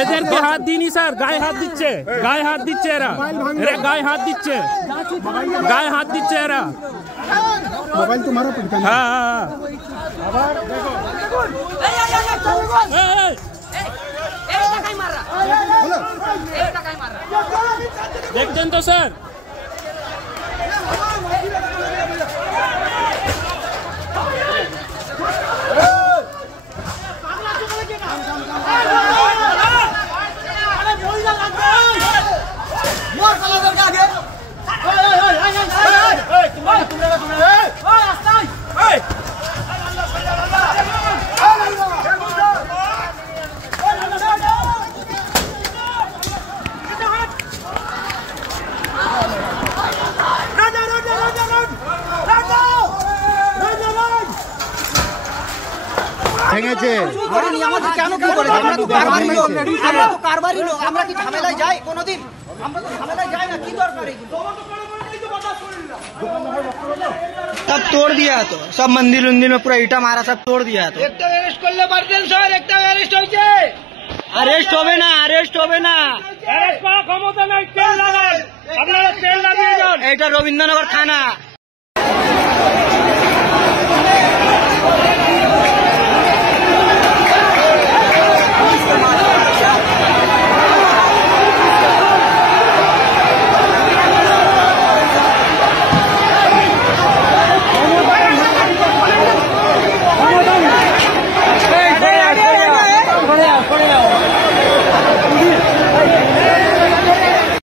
এদেরকে হাত দিইনি স্যার, গায়ে হাত দিচ্ছে, গায়ে হাত দিচ্ছে এরা, গায়ে হাত দিচ্ছে, গায়ে হাত দিচ্ছে এরা। मोबाइल तुम्हारा पड़ता है। हाँ हाँ देखते हैं तो सर। ভেঙেছে আমাদের কেন কি করে? আমরা তো কারবারি লোক, আমরা তো কারবারি লোক, আমরা কি ঝামেলায় যাই কোনোদিন? আমরা তো ঝামেলায় যাই না, কি দরকার এগুলো? सब तोड़ दिया तो सब मंदिर उंदिर में पूरा ईटा मारा, सब तोड़ दिया तो একটা অ্যারেস্ট করলে পারতেন স্যার, একটা অ্যারেস্ট হইছে। অ্যারেস্ট হবে না, অ্যারেস্ট হবে না, অ্যারেস্ট করার ক্ষমতা নাই, তেল লাগান আপনারা, তেল লাগিয়ে যান। এটা রবীন্দ্রনগর থানা।